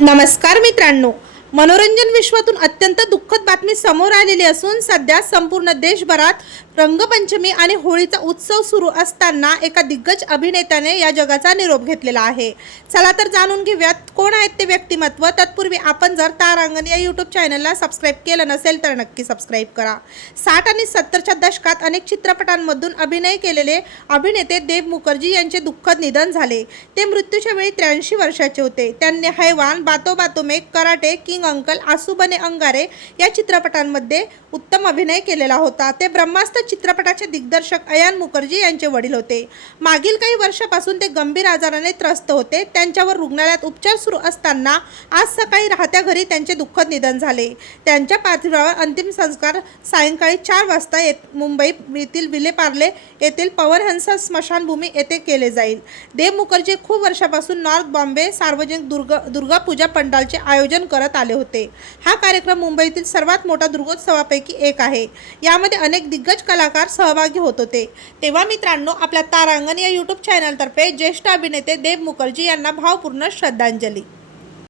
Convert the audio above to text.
नमस्कार मित्रांनो. मनोरंजन विश्वातून अत्यंत दुःखद बातमी समोर आलेली असून सध्या संपूर्ण देशभरात रंगपंचमी आणि होळीचा उत्सव सुरू असताना एका दिग्गज अभिनेत्याने या जगाचा निरोप घेतलेला आहे. चला तर जाणून घेऊयात कोण आहेत ते व्यक्तिमत्व? तत्पूर्वी आपण जर तारांगण या यूट्यूब चॅनलला सबस्क्राईब केलं नसेल तर नक्की सबस्क्राईब करा. साठ आणि सत्तरच्या दशकात अनेक चित्रपटांमधून अभिनय केलेले अभिनेते देव मुखर्जी यांचे दुःखद निधन झाले. ते मृत्यूच्या वेळी त्र्याऐंशी वर्षाचे होते. त्यांनी हैवान बातो बातो में कराटे किंग अंकल आसुबने अंगारे या चित्रपटांमध्ये उत्तम अभिनय केलेला होता. ते ब्रह्मास्त्र चित्रपटाचे दिग्दर्शक अयान मुखर्जी यांचे वडील होते. मागील काही वर्षापासून ते गंभीर आजाराने त्रस्त होते. त्यांच्यावर रुग्णालयात उपचार सुरू असताना आज सकाळी राहत्या घरी त्यांचे दुःखद निधन झाले. त्यांच्या पार्थिवावर अंतिम संस्कार सायंकाळी चार वाजता येत मुंबई येथील विलेपार्ले येथील पवनहंस स्मशानभूमी येथे केले जाईल. देव मुखर्जी खूप वर्षापासून नॉर्थ बॉम्बे सार्वजनिक दुर्ग दुर्गा पूजा पंडालचे आयोजन करत आले होते. हा कार्यक्रम मुंबईतील सर्वात मोठा दुर्गोत्सवापैकी एक आहे. यामध्ये अनेक दिग्गज कलाकार सहभागी होत होते. तेव्हा मित्रांनो आपल्या तारांगण या यूट्यूब चॅनलतर्फे ज्येष्ठ अभिनेते देव मुखर्जी यांना भावपूर्ण श्रद्धांजली.